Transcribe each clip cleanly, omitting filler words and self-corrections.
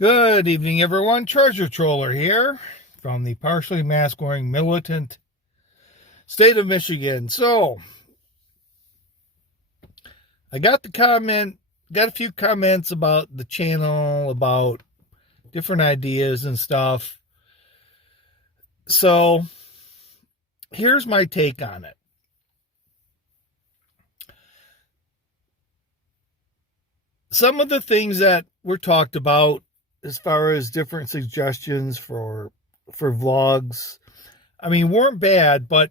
Good evening, everyone. Treasure Troller here from the partially mask wearing militant state of Michigan. So, I got a few comments about the channel, about different ideas and stuff. So, here's my take on it. Some of the things that were talked about as far as different suggestions for vlogs, weren't bad, but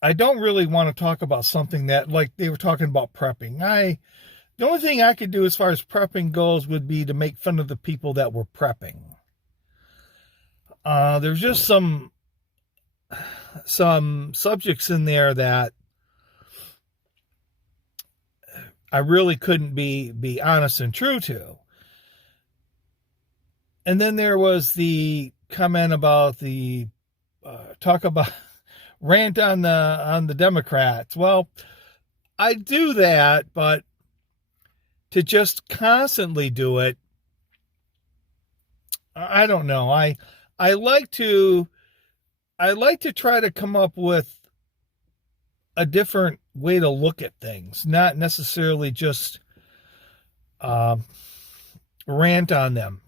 I don't really want to talk about something that, like they were talking about prepping. The only thing I could do as far as prepping goes would be to make fun of the people that were prepping. There's just some subjects in there that I really couldn't be honest and true to. And then there was the comment about the rant on the Democrats. Well, I do that, but to just constantly do it, I don't know. I like to try to come up with a different way to look at things, not necessarily just rant on them.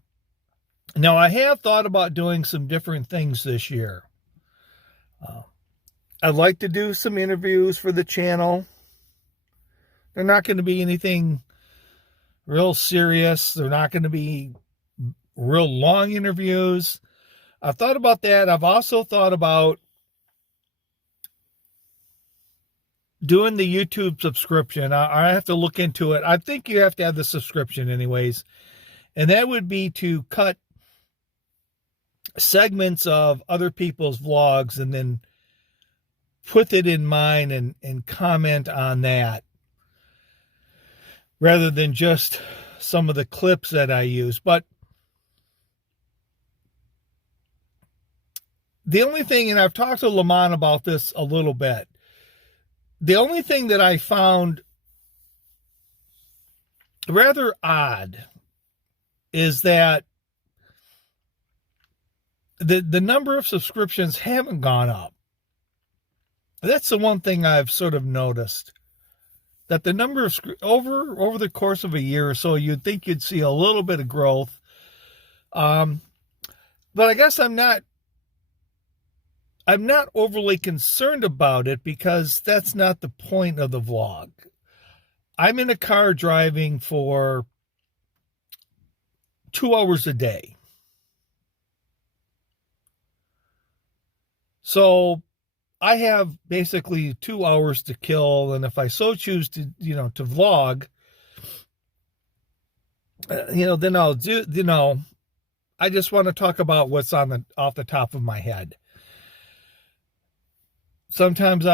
Now, I have thought about doing some different things this year. I'd like to do some interviews for the channel. They're not going to be anything real serious. They're not going to be real long interviews. I've thought about that. I've also thought about doing the YouTube subscription. I have to look into it. I think you have to have the subscription anyways. And that would be to cut segments of other people's vlogs and then put it in mine and comment on that rather than just some of the clips that I use. But the only thing, and I've talked to Lamont about this a little bit, the only thing that I found rather odd is that the number of subscriptions haven't gone up. That's the one thing I've sort of noticed, that the number of over the course of a year or so, you'd think you'd see a little bit of growth. But I guess I'm not overly concerned about it because that's not the point of the vlog. I'm in a car driving for 2 hours a day. So I have basically 2 hours to kill, and if I so choose to vlog, then I'll do. I just want to talk about what's off the top of my head. Sometimes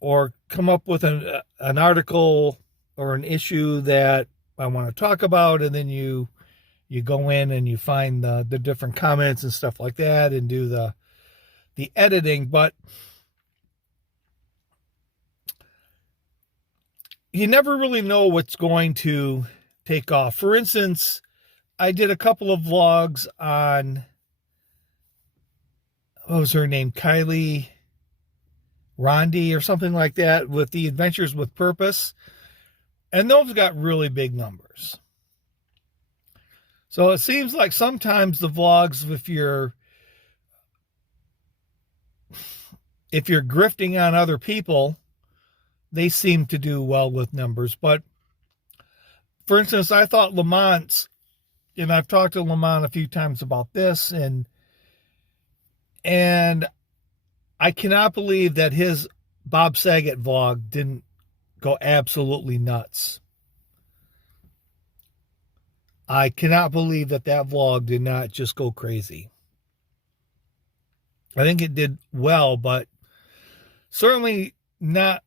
or come up with an article or an issue that I want to talk about, and then you go in and you find the different comments and stuff like that and do the editing. But you never really know what's going to take off. For instance, I did a couple of vlogs on, what was her name? Kylie Rondi or something like that, with the Adventures with Purpose. And those got really big numbers. So it seems like sometimes the vlogs, if you're grifting on other people, they seem to do well with numbers. But for instance, I thought Lamont's, and I've talked to Lamont a few times about this, and I cannot believe that his Bob Saget vlog didn't go absolutely nuts. I cannot believe that vlog did not just go crazy. I think it did well, but certainly not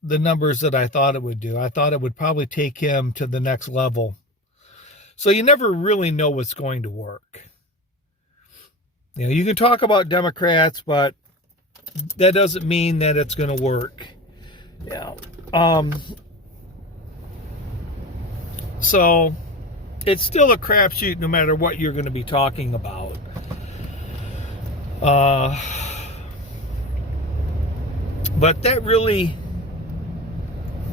the numbers that I thought it would do. I thought it would probably take him to the next level. So you never really know what's going to work. You can talk about Democrats, but that doesn't mean that it's going to work. So it's still a crapshoot no matter what you're going to be talking about. But that really,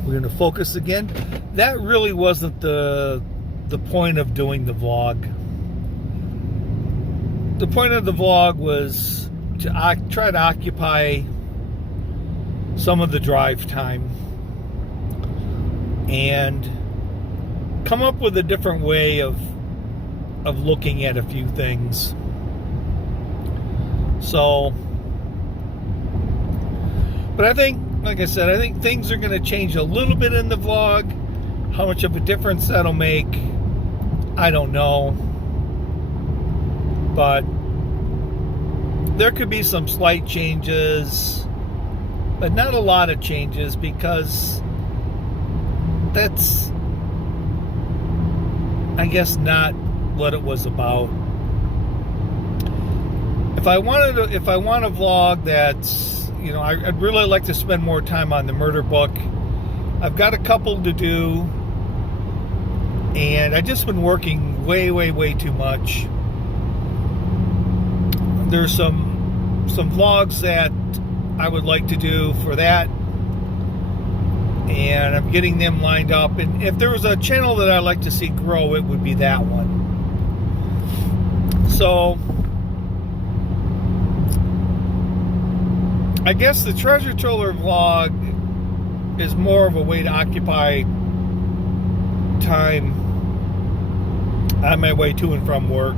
we're going to focus again. That really wasn't the point of doing the vlog. The point of the vlog was to try to occupy some of the drive time and come up with a different way of looking at a few things. So, but I think, like I said, I think things are going to change a little bit in the vlog. How much of a difference that'll make, I don't know. But there could be some slight changes, but not a lot of changes, because that's, I guess, not what it was about. If I want a vlog that's, you know, I'd really like to spend more time on the murder book. I've got a couple to do, and I've just been working way too much. There's some vlogs that I would like to do for that, and I'm getting them lined up. And if there was a channel that I'd like to see grow, it would be that one. So I guess the treasure troller vlog is more of a way to occupy time on my way to and from work.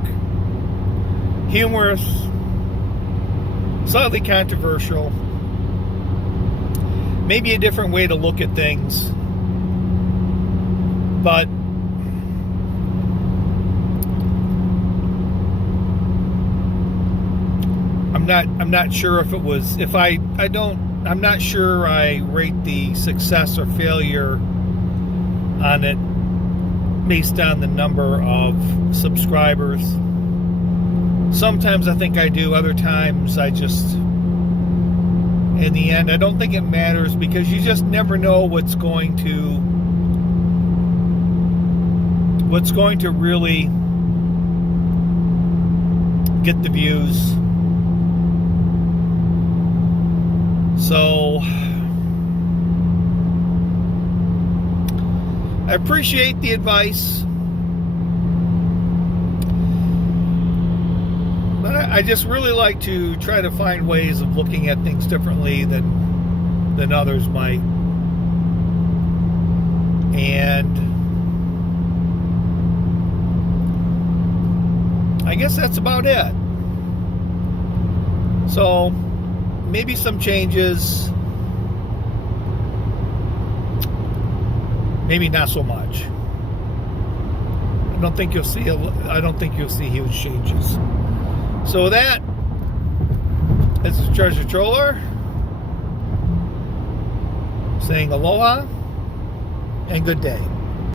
Humorous, slightly controversial, maybe a different way to look at things, but I'm not sure if it was, I'm not sure I rate the success or failure on it based on the number of subscribers. Sometimes I think I do, other times I just, in the end, I don't think it matters, because you just never know what's going to really get the views. So I appreciate the advice, but I just really like to try to find ways of looking at things differently than others might. And I guess that's about it. So maybe some changes, maybe not so much. I don't think you'll see huge changes. So that is the Treasure Troller saying aloha and good day.